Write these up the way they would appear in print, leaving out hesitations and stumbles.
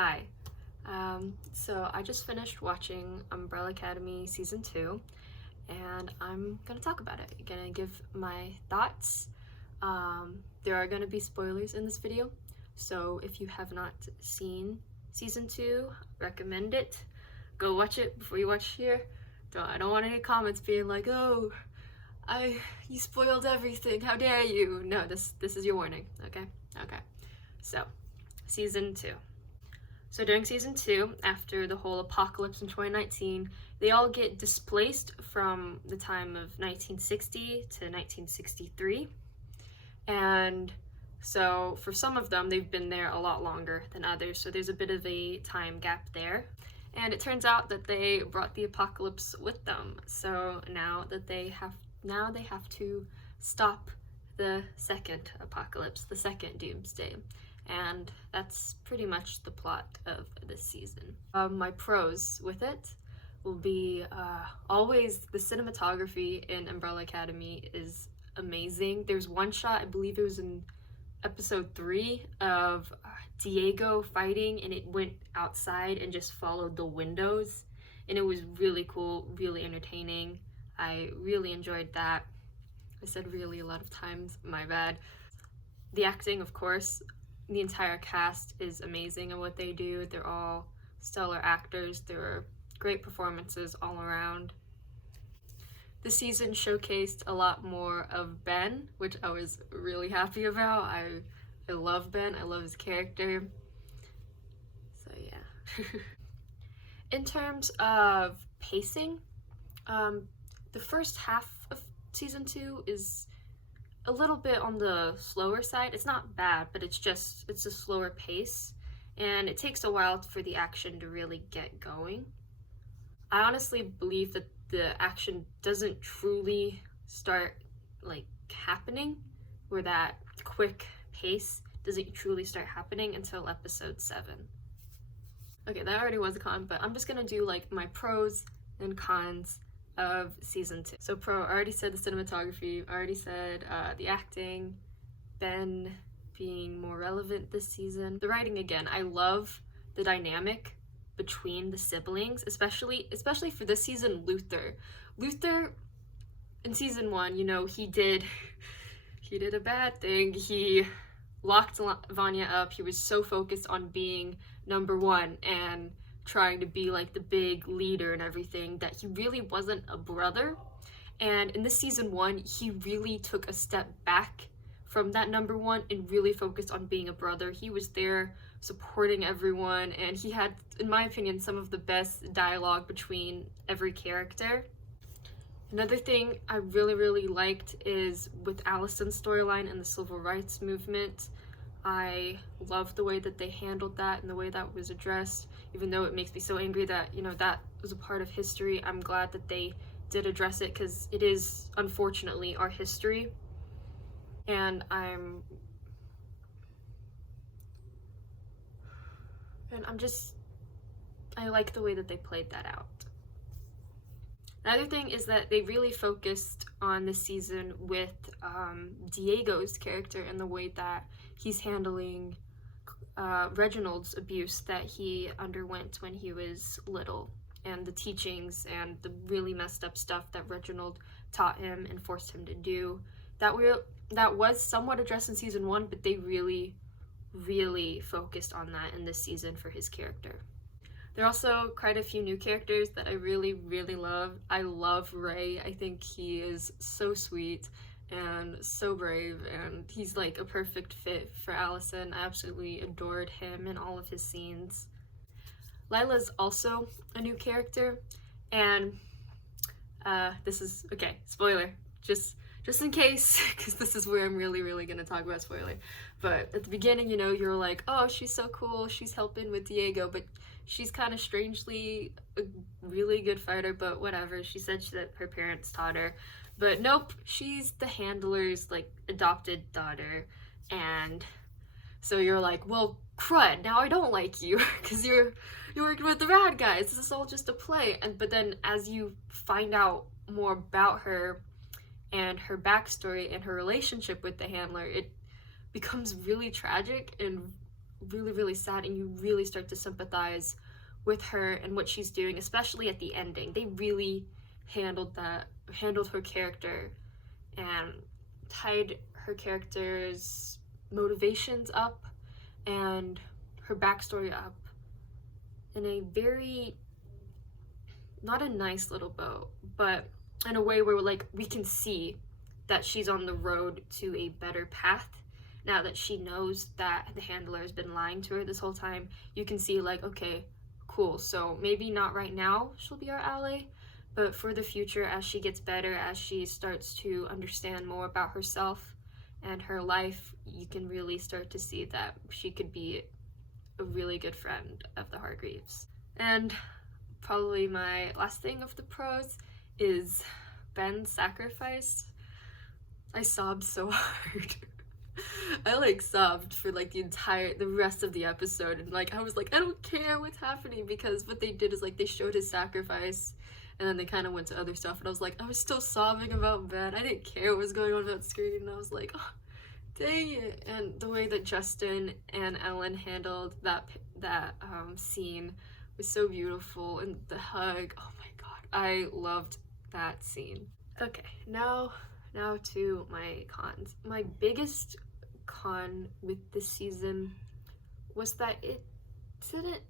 Hi. So I just finished watching Umbrella Academy Season 2, and I'm gonna talk about it. Gonna give my thoughts. There are gonna be spoilers in this video, so if you have not seen Season 2, recommend it. Go watch it before you watch here. I don't want any comments being like, oh, you spoiled everything, how dare you? No, this is your warning, okay? Okay. So, Season 2. So during season 2, after the whole apocalypse in 2019, they all get displaced from the time of 1960 to 1963. And so for some of them, they've been there a lot longer than others. So there's a bit of a time gap there. And it turns out that they brought the apocalypse with them. So now they have to stop the second apocalypse, the second doomsday. And that's pretty much the plot of this season. My pros with it will be always the cinematography in Umbrella Academy is amazing. There's one shot, I believe it was in episode 3, of Diego fighting, and it went outside and just followed the windows, and it was really cool, really entertaining. I really enjoyed that. I said really a lot of times, my bad. The acting, of course, the entire cast is amazing at what they do. They're all stellar actors. There are great performances all around. The season showcased a lot more of Ben, which I was really happy about. I love Ben. I love his character. So yeah. In terms of pacing, the first half of season 2 is a little bit on the slower side. It's not bad, but it's a slower pace, and it takes a while for the action to really get going. I honestly believe that the action doesn't truly start happening, where that quick pace doesn't truly start happening until episode 7. Okay, that already was a con, but I'm just gonna do my pros and cons of season 2. So pro, I already said the cinematography, I already said the acting, Ben being more relevant this season. The writing, again, I love the dynamic between the siblings, especially for this season. Luther in season 1, he did a bad thing. He locked Vanya up. He was so focused on being number 1 and trying to be the big leader and everything that he really wasn't a brother. And in this season 1, he really took a step back from that number 1 and really focused on being a brother. He was there supporting everyone, and he had, in my opinion, some of the best dialogue between every character. Another thing I really liked is with Allison's storyline and the civil rights movement. I love the way that they handled that and the way that was addressed, even though it makes me so angry that, that was a part of history. I'm glad that they did address it, because it is, unfortunately, our history. And I like the way that they played that out. Another thing is that they really focused on this season with Diego's character and the way that he's handling Reginald's abuse that he underwent when he was little, and the teachings and the really messed up stuff that Reginald taught him and forced him to do. That was somewhat addressed in season 1, but they really focused on that in this season for his character. There are also quite a few new characters that I really love. I love Ray. I think he is so sweet and so brave, and he's a perfect fit for Allison. I absolutely adored him in all of his scenes. Lila's also a new character, and this is, okay, spoiler, just in case, because this is where I'm really gonna talk about spoiler. But at the beginning, you're like, oh, she's so cool, she's helping with Diego, but she's kind of strangely a really good fighter, but whatever. She said that her parents taught her, but nope, she's the handler's adopted daughter. And so you're like, well, crud, now I don't like you, because you're working with the bad guys. This is all just a play. But then as you find out more about her and her backstory and her relationship with the handler, it becomes really tragic and really, really sad, and you really start to sympathize with her and what she's doing, especially at the ending. They really handled her character and tied her character's motivations up and her backstory up in a very, not a nice little bow, but in a way where like we can see that she's on the road to a better path now that she knows that the handler has been lying to her this whole time. You can see like, okay, cool, so maybe not right now she'll be our ally, but for the future, as she gets better, as she starts to understand more about herself and her life, you can really start to see that she could be a really good friend of the Hargreaves. And probably my last thing of the pros is Ben's sacrifice. I sobbed so hard. I like sobbed for like the rest of the episode, and like I was like, I don't care what's happening, because what they did is like they showed his sacrifice and then they kind of went to other stuff, and I was like, I was still sobbing about Ben. I didn't care what was going on that screen, and I was like, oh, dang it. And the way that Justin and Ellen handled that scene was so beautiful, and the hug, oh my god, I loved that scene. Okay, now to my cons. My biggest con with this season was that it didn't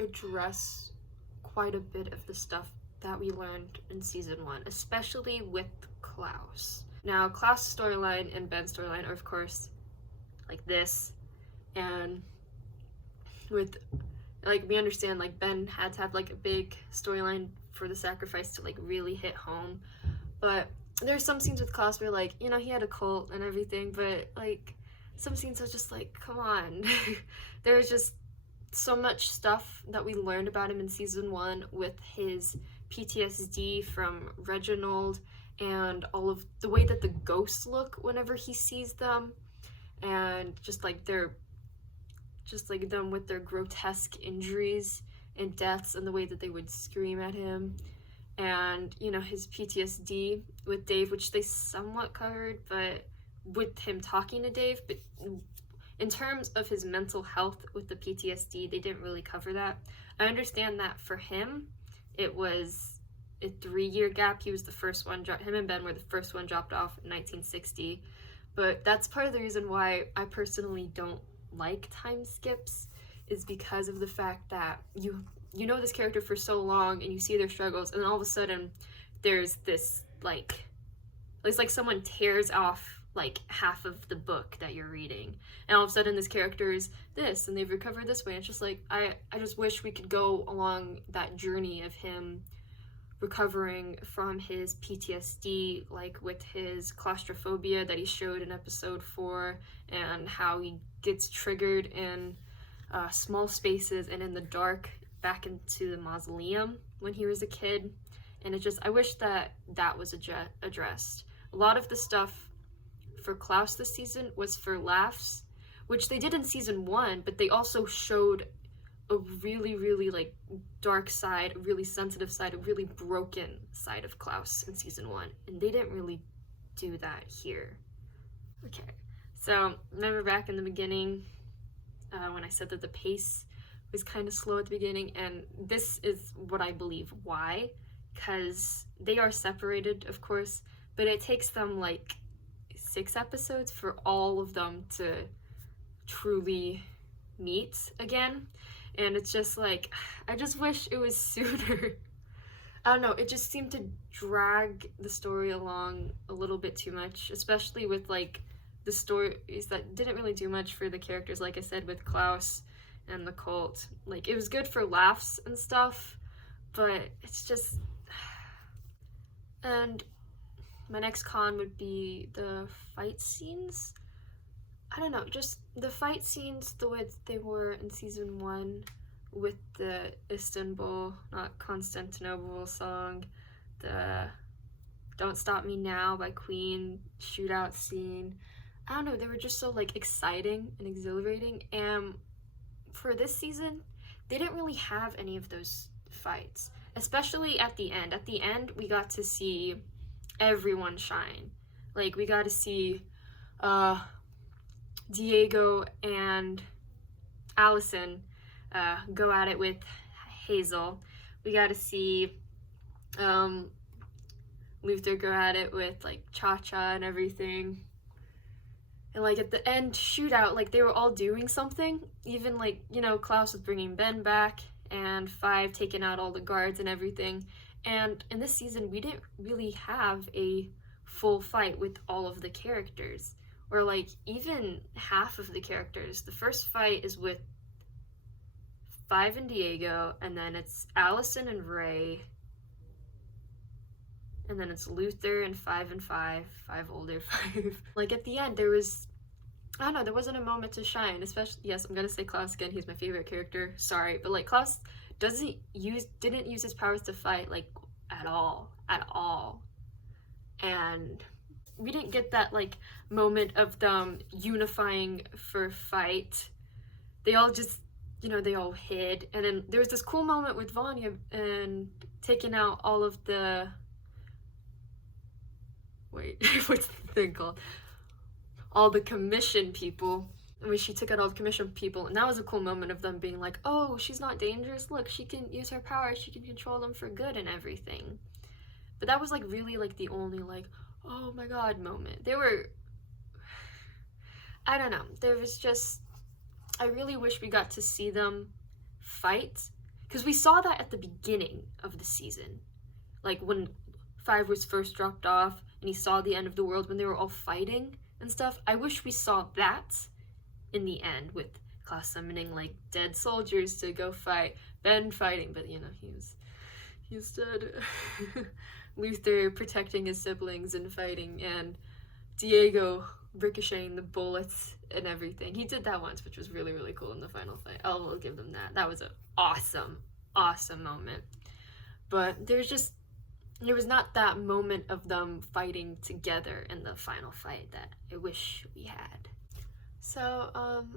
address quite a bit of the stuff that we learned in season 1, especially with Klaus. Now, Klaus' storyline and Ben's storyline are, of course, like this, and with, like, we understand, like, Ben had to have, like, a big storyline for the sacrifice to, like, really hit home, but there's some scenes with Klaus where, like, you know, he had a cult and everything, but, like, some scenes are just like, come on. There's just so much stuff that we learned about him in season 1 with his PTSD from Reginald and all of the way that the ghosts look whenever he sees them, and just like them with their grotesque injuries and deaths and the way that they would scream at him, and you know, his PTSD with Dave, which they somewhat covered, but with him talking to Dave, but in terms of his mental health with the PTSD, they didn't really cover that. I understand that for him, it was a 3-year gap. He was the first one, him and Ben were the first one dropped off in 1960, but that's part of the reason why I personally don't like time skips, is because of the fact that you know this character for so long and you see their struggles, and then all of a sudden there's this like, it's like someone tears off like half of the book that you're reading, and all of a sudden this character is this and they've recovered this way. It's just like, I just wish we could go along that journey of him recovering from his PTSD, like with his claustrophobia that he showed in episode 4, and how he gets triggered in small spaces and in the dark back into the mausoleum when he was a kid. And it just, I wish that was addressed. A lot of the stuff for Klaus this season was for laughs, which they did in season 1, but they also showed a really, really like dark side, a really sensitive side, a really broken side of Klaus in season 1, and they didn't really do that here. Okay, so remember back in the beginning when I said that the pace was kind of slow at the beginning, and this is what I believe why, because they are separated, of course, but it takes them like 6 episodes for all of them to truly meet again, and it's just like, I just wish it was sooner. I don't know, it just seemed to drag the story along a little bit too much, especially with like the stories that didn't really do much for the characters, like I said, with Klaus and the cult. Like, it was good for laughs and stuff, but it's just... And my next con would be the fight scenes. I don't know, just the fight scenes the way they were in season 1 with the Istanbul, not Constantinople song, the Don't Stop Me Now by Queen shootout scene. I don't know, they were just so like exciting and exhilarating, and for this season, they didn't really have any of those fights, especially at the end. At the end, we got to see everyone shine. Like, we got to see Diego and Allison go at it with Hazel. We got to see Luther go at it with like Cha-Cha and everything. And like at the end shootout, like they were all doing something. Even like, you know, Klaus was bringing Ben back and Five taking out all the guards and everything. And in this season, we didn't really have a full fight with all of the characters, or like even half of the characters. The first fight is with Five and Diego, and then it's Allison and Ray, and then it's Luther and Five, Five older, Five. Like at the end, there was, I don't know, there wasn't a moment to shine. Especially, yes, I'm gonna say Klaus again. He's my favorite character. Sorry, but like Klaus didn't use his powers to fight like at all, and we didn't get that like moment of them unifying for a fight. They all just, you know, they all hid, and then there was this cool moment with Vanya and taking out all of the, wait, what's the thing called? All the commission people. I mean, she took out all the commission people, and that was a cool moment of them being like, oh, she's not dangerous. Look, she can use her power. She can control them for good and everything. But that was like really like the only like, oh my god moment. There were, I don't know. There was just, I really wish we got to see them fight, because we saw that at the beginning of the season. Like when Five was first dropped off and he saw the end of the world when they were all fighting and stuff. I wish we saw that in the end with Klaus summoning like dead soldiers to go fight, Ben fighting, but you know, he's dead. Luther protecting his siblings and fighting, and Diego ricocheting the bullets and everything. He did that once, which was really, really cool in the final fight. I'll give them that. That was an awesome moment. But there was not that moment of them fighting together in the final fight that I wish we had. So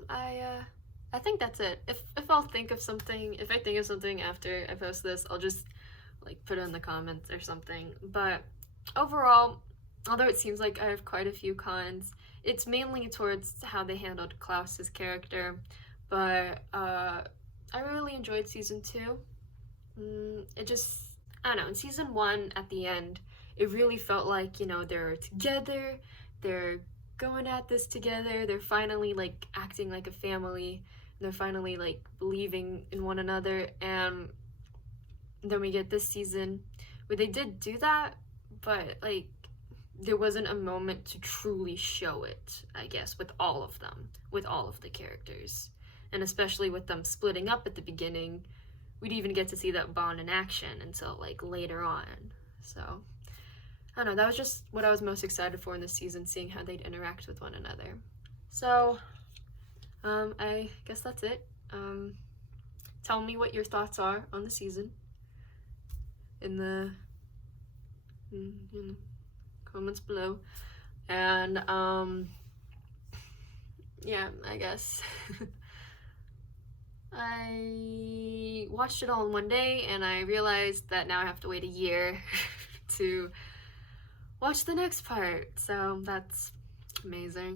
I think that's it. If I think of something after I post this, I'll just like put it in the comments or something. But overall, although it seems like I have quite a few cons, it's mainly towards how they handled Klaus's character. But I really enjoyed season 2. It just, I don't know, in season 1 at the end, it really felt like, you know, they're together, they're going at this together, they're finally like acting like a family, they're finally like believing in one another. And then we get this season where they did do that, but like there wasn't a moment to truly show it, I guess, with all of them, with all of the characters. And especially with them splitting up at the beginning, we'd even get to see that bond in action until like later on. So I don't know, that was just what I was most excited for in this season, seeing how they'd interact with one another. So I guess that's it. Tell me what your thoughts are on the season in the comments below. And yeah, I guess I watched it all in one day, and I realized that now I have to wait a year to watch the next part, so that's amazing.